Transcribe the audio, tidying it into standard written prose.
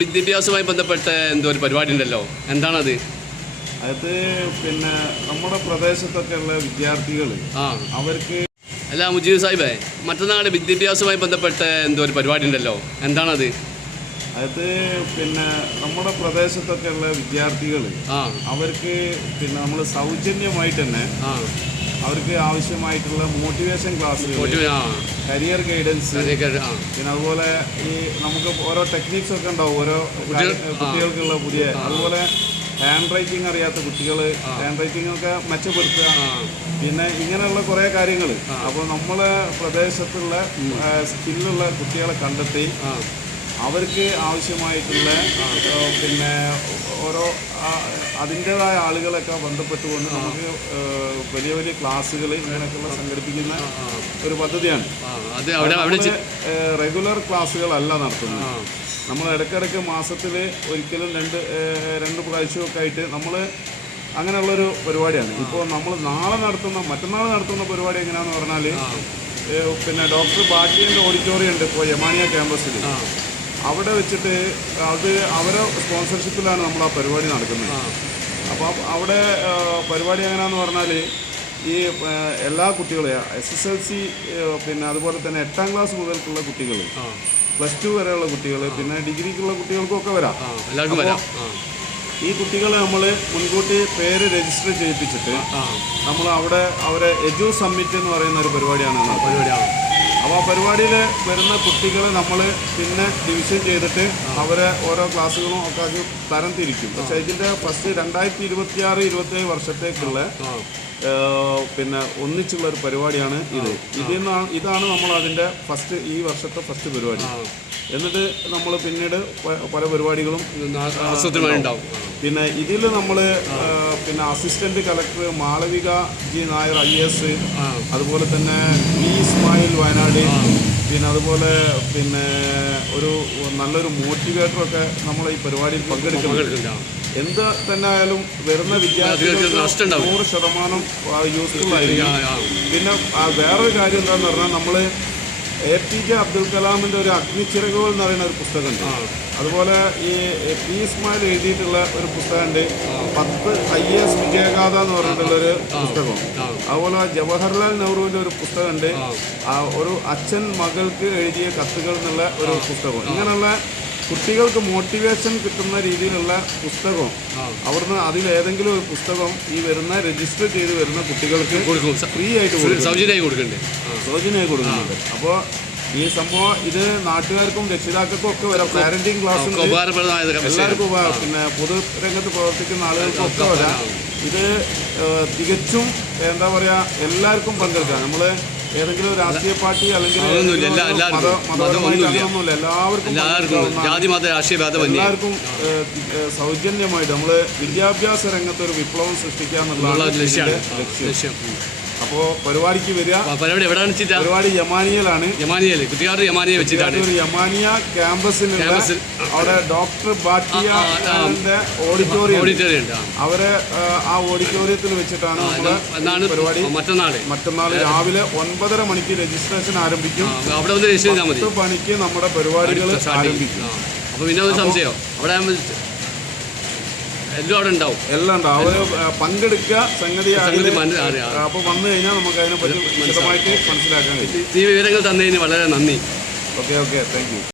വിദ്യാഭ്യാസവുമായി ബന്ധപ്പെട്ട എന്തോ ഒരു പരിപാടി ഉണ്ടല്ലോ, എന്താണത്? അത് പിന്നെ നമ്മുടെ പ്രദേശത്തൊക്കെ ഉള്ള വിദ്യാർത്ഥികൾ അവർക്ക് അല്ല മുജീബ് സാഹിബേ, മറ്റന്നാൾ വിദ്യാഭ്യാസവുമായി ബന്ധപ്പെട്ട എന്തോ ഒരു പരിപാടി ഉണ്ടല്ലോ, എന്താണത്? അത് പിന്നെ നമ്മുടെ പ്രദേശത്തൊക്കെ ഉള്ള വിദ്യാർത്ഥികൾ അവർക്ക് പിന്നെ നമ്മൾ സൗജന്യമായിട്ട് തന്നെ അവർക്ക് ആവശ്യമായിട്ടുള്ള മോട്ടിവേഷൻ ക്ലാസ്സുകൾ, കരിയർ ഗൈഡൻസ്, പിന്നെ അതുപോലെ ഈ നമുക്ക് ഓരോ ടെക്നിക്സ് ഒക്കെ ഉണ്ടാവും ഓരോ കുട്ടികൾക്കുള്ള പുതിയ, അതുപോലെ ഹാൻഡ് റൈറ്റിംഗ് അറിയാത്ത കുട്ടികൾ ഹാൻഡ് റൈറ്റിംഗ് ഒക്കെ മെച്ചപ്പെടുത്തുക, പിന്നെ ഇങ്ങനെയുള്ള കുറേ കാര്യങ്ങൾ. അപ്പോൾ നമ്മളെ പ്രദേശത്തുള്ള സ്കില്ലുള്ള കുട്ടികളെ കണ്ടെത്തി അവർക്ക് ആവശ്യമായിട്ടുള്ള പിന്നെ ഓരോ അതിൻ്റേതായ ആളുകളൊക്കെ ബന്ധപ്പെട്ടുകൊണ്ട് നമുക്ക് വലിയ വലിയ ക്ലാസ്സുകൾ ഇങ്ങനെയൊക്കെയുള്ള സംഘടിപ്പിക്കുന്ന ഒരു പദ്ധതിയാണ്. റെഗുലർ ക്ലാസ്സുകളല്ല നടത്തുന്നത്. നമ്മൾ ഇടയ്ക്കിടയ്ക്ക് മാസത്തിൽ ഒരിക്കലും രണ്ട് പ്രാവശ്യമൊക്കെ ആയിട്ട് നമ്മൾ അങ്ങനെയുള്ളൊരു പരിപാടിയാണ്. ഇപ്പോൾ നമ്മൾ മറ്റന്നാൾ നടത്തുന്ന പരിപാടി എങ്ങനെയാണെന്ന് പറഞ്ഞാൽ പിന്നെ ഡോക്ടർ ഭാട്ടിയൻ്റെ ഓഡിറ്റോറിയം ഉണ്ട് ഇപ്പോൾ യമാനിയ ക്യാമ്പസിൽ. അവിടെ വെച്ചിട്ട് അവരെ സ്പോൺസർഷിപ്പിലാണ് നമ്മൾ ആ പരിപാടി നടക്കുന്നത്. അപ്പോൾ അവിടെ പരിപാടി എങ്ങനെയാണെന്ന് പറഞ്ഞാൽ ഈ എല്ലാ കുട്ടികളും SSLC പിന്നെ അതുപോലെ തന്നെ 8ാം ക്ലാസ് മുതൽക്കുള്ള കുട്ടികൾ, +2 വരെയുള്ള കുട്ടികൾ, പിന്നെ ഡിഗ്രിക്കുള്ള കുട്ടികൾക്കൊക്കെ വരാം. ഈ കുട്ടികളെ നമ്മൾ മുൻകൂട്ടി പേര് രജിസ്റ്റർ ചെയ്യിപ്പിച്ചിട്ട് നമ്മൾ അവരെ എജു സമ്മിറ്റ് എന്ന് പറയുന്ന ഒരു പരിപാടിയാണ്. അപ്പോൾ ആ പരിപാടിയിൽ വരുന്ന കുട്ടികളെ നമ്മൾ പിന്നെ ഡിവിഷൻ ചെയ്തിട്ട് അവരെ ഓരോ ക്ലാസ്സുകളും ഒക്കെ ആക്കി തരം തിരിക്കും. പക്ഷേ ഇതിൻ്റെ ഫസ്റ്റ് 2026-27 വർഷത്തേക്കുള്ള പിന്നെ ഒന്നിച്ചുള്ള ഒരു പരിപാടിയാണ് ഇത്. ഇതാണ് നമ്മൾ അതിൻ്റെ ഈ വർഷത്തെ ഫസ്റ്റ് പരിപാടി. എന്നിട്ട് നമ്മൾ പിന്നീട് പല പരിപാടികളും ഉണ്ടാവും. പിന്നെ ഇതിൽ നമ്മൾ പിന്നെ assistant collector Malavika G Nair IAS, അതുപോലെ തന്നെ പി ഇസ്മായിൽ വയനാട്, പിന്നെ അതുപോലെ പിന്നെ നല്ലൊരു മോട്ടിവേറ്ററൊക്കെ നമ്മൾ ഈ പരിപാടിയിൽ പങ്കെടുക്കുന്നുണ്ട്. എന്ത് തന്നെ ആയാലും വരുന്ന വിദ്യാർത്ഥികൾക്ക് 100% യൂസ്ഫുൾ ആയിരിക്കും. പിന്നെ വേറൊരു കാര്യം എന്താണെന്ന് പറഞ്ഞാൽ നമ്മൾ APJ അബ്ദുൽ കലാമിൻ്റെ ഒരു അഗ്നിച്ചിറകുകൾ എന്ന് പറയുന്ന ഒരു പുസ്തകമുണ്ട്. അതുപോലെ ഈ പി ഇസ്മായിൽ എഴുതിയിട്ടുള്ള ഒരു പുസ്തകമുണ്ട്, 10 IAS വിജയഗാഥ എന്ന് പറഞ്ഞിട്ടുള്ളൊരു പുസ്തകം. അതുപോലെ ജവഹർലാൽ നെഹ്റുവിൻ്റെ ഒരു പുസ്തകമുണ്ട്, ഒരു അച്ഛൻ മകൾക്ക് എഴുതിയ കത്തുകൾ എന്നുള്ള ഒരു പുസ്തകം. ഇങ്ങനെയുള്ള കുട്ടികൾക്ക് മോട്ടിവേഷൻ കിട്ടുന്ന രീതിയിലുള്ള പുസ്തകം അവിടുന്ന് അതിലേതെങ്കിലും ഒരു പുസ്തകം ഈ രജിസ്റ്റർ ചെയ്ത് വരുന്ന കുട്ടികൾക്ക് ഫ്രീ ആയിട്ട് സൗജന്യമായി കൊടുക്കുന്നുണ്ട്. അപ്പോൾ ഈ സംഭവം ഇത് നാട്ടുകാർക്കും രക്ഷിതാക്കൾക്കും ഒക്കെ വരാം. പാരന്റിങ് ക്ലാസ് എല്ലാവർക്കും പിന്നെ പൊതുരംഗത്ത് പ്രവർത്തിക്കുന്ന ആളുകൾക്കും ഒക്കെ വരാം. ഇത് തികച്ചും എന്താ പറയുക, എല്ലാവർക്കും പങ്കെടുക്കാം. നമ്മൾ ഏതെങ്കിലും രാഷ്ട്രീയ പാർട്ടി അല്ലെങ്കിൽ മതപരമായിട്ടൊന്നുമില്ല, എല്ലാവർക്കും സൗജന്യമായിട്ട് നമ്മൾ വിദ്യാഭ്യാസ രംഗത്ത് ഒരു വിപ്ലവം സൃഷ്ടിക്കുക എന്നുള്ളതാണ് ലക്ഷ്യം. അപ്പോൾ പരിപാടിക്ക് വരിക. പരിപാടി യമാനിയയിലാണ്. യമാനിയ ക്യാമ്പസിലുള്ള അവിടെ ഡോക്ടർ ഭാട്ടിയന്റെ ഓഡിറ്റോറിയം അവരെ ആ ഓഡിറ്റോറിയത്തിൽ വെച്ചിട്ടാണ് നമ്മുടെ പരിപാടി. മറ്റന്നാൾ രാവിലെ 9:30 മണിക്ക് രജിസ്ട്രേഷൻ ആരംഭിക്കും. 10 മണിക്ക് നമ്മുടെ പരിപാടികൾ ആരംഭിക്കും. അപ്പോൾ പിന്നെ ഒരു സംശയം, അവിടെ എല്ലാം ഉണ്ടാവും. അവര് പങ്കെടുക്കുക സംഗതി. അപ്പോൾ വന്നു കഴിഞ്ഞാൽ നമുക്ക് അതിനെപ്പറ്റി വിശദമായിട്ട് മനസ്സിലാക്കാൻ കഴിയും. ഈ വിവരങ്ങൾ തന്നതിന് വളരെ നന്ദി. Okay, thank you.